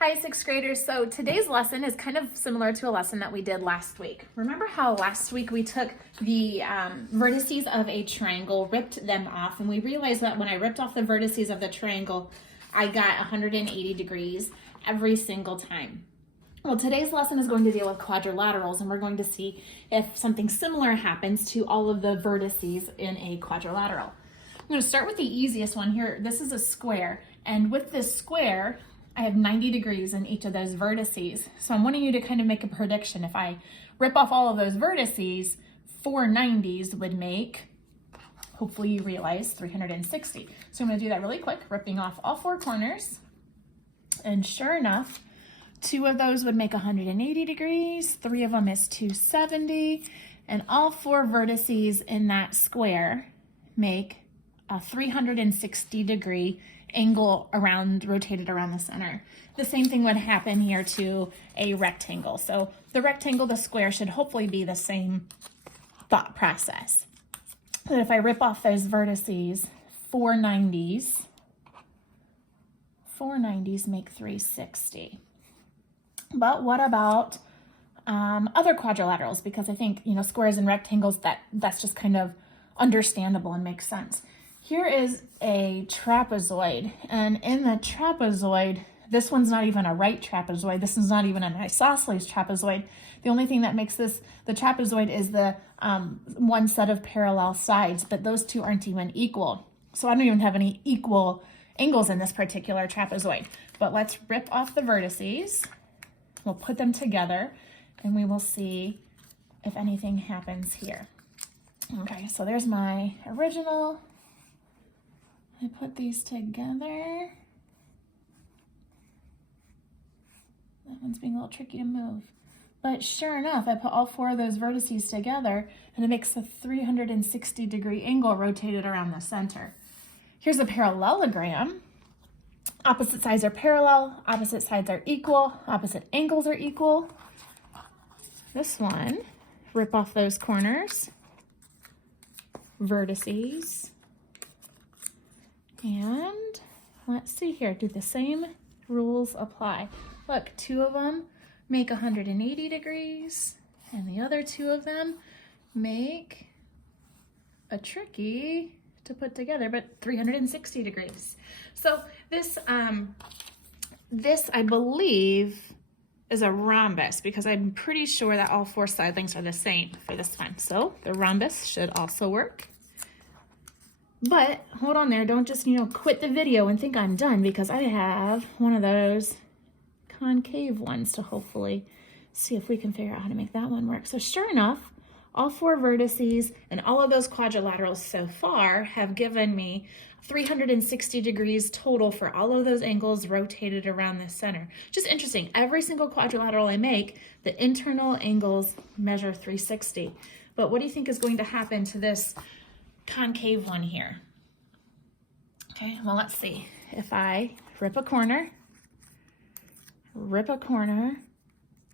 Hi, sixth graders. So today's lesson is kind of similar to a lesson that we did last week. Remember how last week we took the vertices of a triangle, ripped them off, and we realized that when I ripped off the vertices of the triangle, I got 180 degrees every single time. Well, today's lesson is going to deal with quadrilaterals, and we're going to see if something similar happens to all of the vertices in a quadrilateral. I'm going to start with the easiest one here. This is a square, and with this square, I have 90 degrees in each of those vertices. So I'm wanting you to kind of make a prediction. If I rip off all of those vertices, 490s would make, hopefully you realize, 360. So I'm going to do that really quick, ripping off all four corners. And sure enough, two of those would make 180 degrees, three of them is 270, and all four vertices in that square make a 360 degree angle rotated around the center. The same thing would happen here to a rectangle. So the rectangle, the square should hopefully be the same thought process. But if I rip off those vertices, 490s make 360. But what about other quadrilaterals? Because I think, squares and rectangles, that's just kind of understandable and makes sense. Here is a trapezoid, and in the trapezoid, this one's not even a right trapezoid. This is not even an isosceles trapezoid. The only thing that makes this the trapezoid is the one set of parallel sides, but those two aren't even equal. So I don't even have any equal angles in this particular trapezoid. But let's rip off the vertices. We'll put them together, and we will see if anything happens here. Okay, so there's my original. I put these together. That one's being a little tricky to move. But sure enough, I put all four of those vertices together, and it makes a 360 degree angle rotated around the center. Here's a parallelogram. Opposite sides are parallel, opposite sides are equal, opposite angles are equal. This one, rip off those corners, vertices, and let's see here, do the same rules apply? Look, two of them make 180 degrees, and the other two of them make a tricky to put together, but 360 degrees. So this I believe is a rhombus, because I'm pretty sure that all four side lengths are the same for this one. So the rhombus should also work. But hold on there, don't just, quit the video and think I'm done, because I have one of those concave ones to hopefully see if we can figure out how to make that one work. So sure enough, all four vertices and all of those quadrilaterals so far have given me 360 degrees total for all of those angles rotated around the center. Just interesting, every single quadrilateral I make, the internal angles measure 360. But what do you think is going to happen to this concave one here? Okay, well, let's see. If I rip a corner, rip a corner,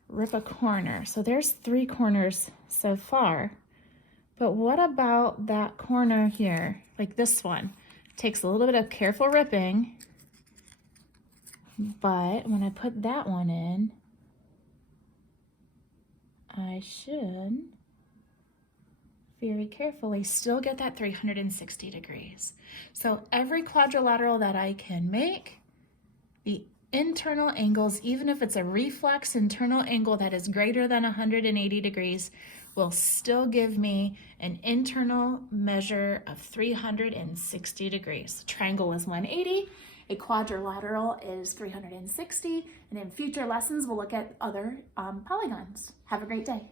rip a corner. So there's three corners so far. But what about that corner here? Like this one. Takes a little bit of careful ripping, but when I put that one in, I should very carefully still get that 360 degrees. So every quadrilateral that I can make, the internal angles, even if it's a reflex internal angle that is greater than 180 degrees, will still give me an internal measure of 360 degrees. A triangle is 180, a quadrilateral is 360, and in future lessons we'll look at other polygons. Have a great day.